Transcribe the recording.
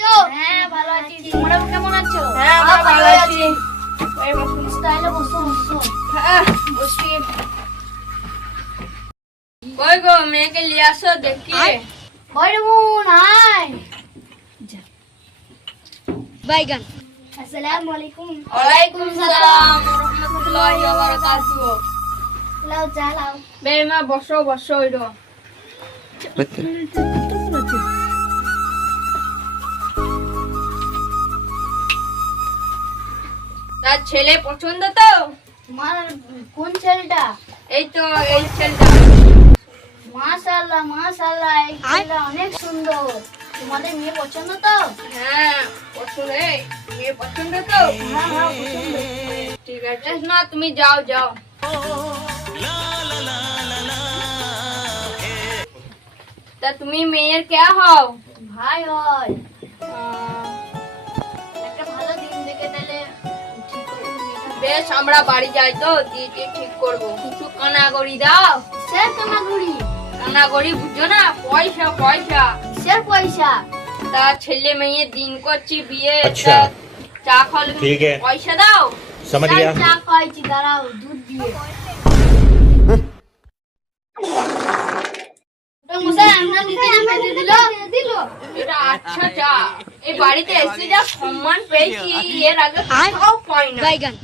হ্যাঁ ভালো আছি, তোমরা কেমন আছো? হ্যাঁ আমরা ভালো আছি। এই বসুন, স্টাইলে বসো বসো। হ্যাঁ বসি। কই গো মেয়েকে নিয়ে আসো দেখি। ওই রে বোন আয়। বাইগান আসসালামু আলাইকুম। ওয়ালাইকুম সালাম ওয়া রাহমাতুল্লাহি ওয়া বারাকাতুহু। লাও চালাও। বেমা বসো বসো ইরো। তার ছেলে পছন্দ তো? তোমার কোন ছেলেটা? এই তো এই ছেলেটা। মাশাআল্লাহ মাশাআল্লাহ, এই ছেলেটা অনেক সুন্দর। তোমাদের মেয়ে পছন্দ তো? হ্যাঁ পছন্দ। মেয়ে পছন্দ তো? হ্যাঁ হ্যাঁ পছন্দ। ঠিক আছে না তুমি যাও যাও। তা তুমি মেয়ের কে হও? ভাই হয়। একটা ভালো দিন দেখে তাহলে ঠিক করে মেয়েটা। বেশ আমরা বাড়ি যাই তো দিয়ে ঠিক করব। কিছু কানাগড়ি দাও। সে কানাগুড়ি, কানাগড়ি বুঝছো না? পয়সা পয়সা। সে পয়সা। তা ছেলে মেয়ে দিন করছি বিয়ে। अच्छा। তা চা খাওয়ালে ठीक है পয়সা দাও। समझ চাল गया চা খাইছি, দাঁড়াও দুধ দিয়ে। তো মশাই আমরা নিতে দিল। এটা আচ্ছা চা। এই বাড়িতে এসে যা সম্মান পেয়েছি এর আগে কোথাও পাই না। বাইগান